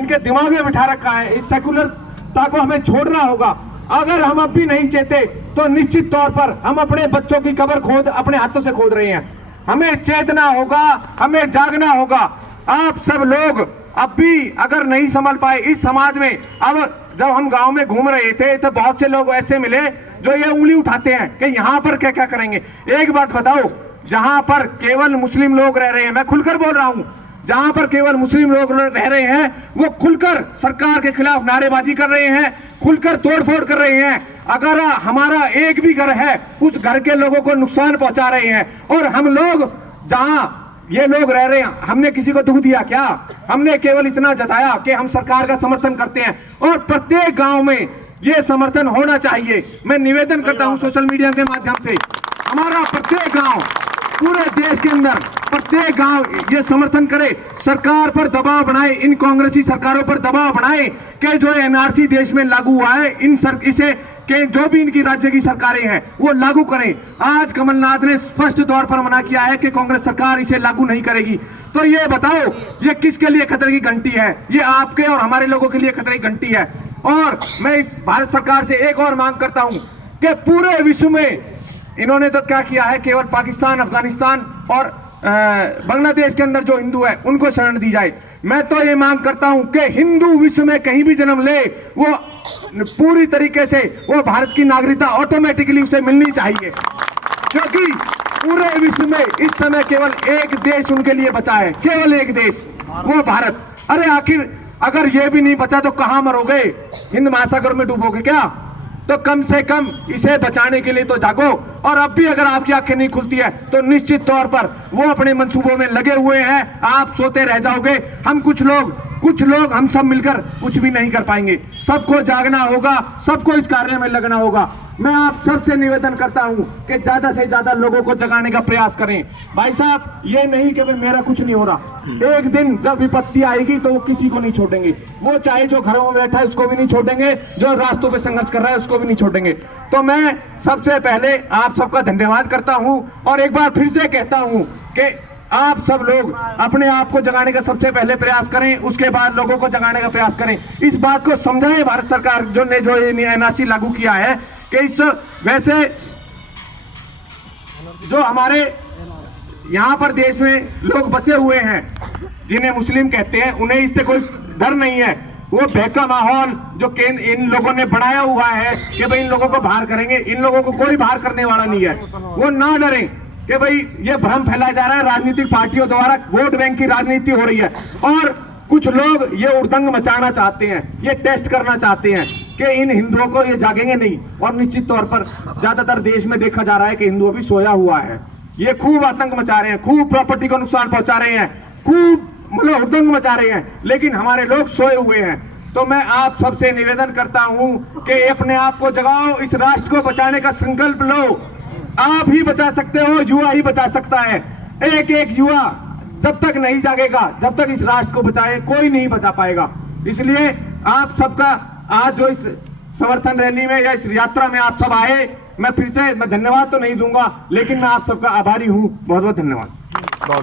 इनके दिमाग में बिठा रखा है। इस सेकुलरता को हमें छोड़ना होगा। अगर हम अब भी नहीं चेते तो निश्चित तौर पर हम अपने बच्चों की कब्र अपने हाथों से खोद रहे हैं। हमें चेतना होगा, हमें जागना होगा। आप सब लोग अब भी अगर नहीं संभल पाए इस समाज में, अब जब हम गांव में घूम रहे थे तो बहुत से लोग ऐसे मिले जो ये उंगली उठाते हैं कि यहाँ पर क्या क्या करेंगे। एक बात बताओ, जहां पर केवल मुस्लिम लोग रह रहे हैं, मैं खुलकर बोल रहा हूं, जहां पर केवल मुस्लिम लोग रह रहे हैं वो खुलकर सरकार के खिलाफ नारेबाजी कर रहे हैं, खुलकर तोड़फोड़ कर रहे हैं। अगर हमारा एक भी घर है उस घर के लोगों को नुकसान पहुंचा रहे हैं। और हम लोग जहां ये लोग रह रहे हैं, हमने किसी को दुख दिया क्या? हमने केवल इतना जताया कि हम सरकार का समर्थन करते हैं और प्रत्येक गांव में ये समर्थन होना चाहिए। मैं निवेदन करता हूं सोशल मीडिया के माध्यम से, हमारा प्रत्येक गांव पूरे देश के अंदर प्रत्येक गांव ये समर्थन करे, सरकार पर दबाव बनाए, इन कांग्रेसी सरकारों पर दबाव बनाए कि जो एनआरसी देश में लागू हुआ है इसे कि जो भी इनकी राज्य की सरकारें हैं वो लागू करें। आज कमलनाथ ने स्पष्ट तौर पर मना किया है कि कांग्रेस सरकार इसे लागू नहीं करेगी। तो ये बताओ ये किसके लिए खतरे की घंटी है? ये आपके और हमारे लोगों के लिए खतरे की घंटी है। और मैं इस भारत सरकार से एक और मांग करता हूं कि पूरे विश्व में इन्होंने तो क्या किया है, केवल पाकिस्तान, अफगानिस्तान और बांग्लादेश के अंदर जो हिंदू है उनको शरण दी जाए। मैं तो ये मांग करता हूं कि हिंदू विश्व में कहीं भी जन्म ले वो पूरी तरीके से वो भारत की नागरिकता ऑटोमेटिकली उसे मिलनी चाहिए, क्योंकि पूरे विश्व में इस समय केवल एक देश उनके लिए बचा है, केवल एक देश, वो भारत। अरे आखिर अगर ये भी नहीं बचा तो कहां मरोगे? हिंद महासागर में डूबोगे क्या? तो कम से कम इसे बचाने के लिए तो जागो। और अब भी अगर आपकी आंखें नहीं खुलती है तो निश्चित तौर पर वो अपने मंसूबों में लगे हुए हैं, आप सोते रह जाओगे। हम कुछ लोग हम सब मिलकर कुछ भी नहीं कर पाएंगे। सबको जागना होगा, सबको इस कार्य में लगना होगा। मैं आप सबसे निवेदन करता हूं कि ज्यादा से ज्यादा लोगों को जगाने का प्रयास करें। भाई साहब, ये नहीं कि मेरा कुछ नहीं हो रहा, एक दिन जब विपत्ति आएगी तो वो किसी को नहीं छोड़ेंगे। वो चाहे जो घरों में बैठा है उसको भी नहीं छोड़ेंगे, जो रास्तों पे संघर्ष कर रहा है उसको भी नहीं छोड़ेंगे। तो मैं सबसे पहले आप सबका धन्यवाद करता हूं और एक बार फिर से कहता हूं कि आप सब लोग अपने आप को जगाने का सबसे पहले प्रयास करें, उसके बाद लोगों को जगाने का प्रयास करें। इस बात को समझाएं भारत सरकार जो एनआरसी लागू किया है कि इस वैसे जो हमारे यहाँ पर देश में लोग बसे हुए हैं जिन्हें मुस्लिम कहते हैं, उन्हें इससे कोई डर नहीं है। वो बहका माहौल जो इन लोगों ने बनाया हुआ है कि भाई इन लोगों को बाहर करेंगे, इन लोगों को कोई बाहर करने वाला नहीं है। वो ना डरें कि भाई ये भ्रम फैलाया जा रहा है, राजनीतिक पार्टियों द्वारा वोट बैंक की राजनीति हो रही है। और कुछ लोग ये उड़दंग मचाना चाहते हैं, ये टेस्ट करना चाहते हैं कि इन हिंदुओं को ये जागेंगे नहीं। और निश्चित तौर पर ज्यादातर देश में देखा जा रहा है कि हिंदू अभी सोया हुआ है। ये खूब आतंक मचा रहे हैं, खूब प्रॉपर्टी को नुकसान पहुंचा रहे हैं, खूब मतलब उड़दंग मचा रहे हैं, लेकिन हमारे लोग सोए हुए हैं। तो मैं आप सबसे निवेदन करता हूं कि अपने आप को जगाओ, इस राष्ट्र को बचाने का संकल्प लो। आप ही बचा सकते हो, युवा ही बचा सकता है। एक एक युवा जब तक नहीं जागेगा, जब तक इस राष्ट्र को बचाए कोई नहीं बचा पाएगा। इसलिए आप सबका आज जो इस समर्थन रैली में या इस यात्रा में आप सब आए, मैं फिर से धन्यवाद तो नहीं दूंगा, लेकिन मैं आप सबका आभारी हूं। बहुत बहुत धन्यवाद।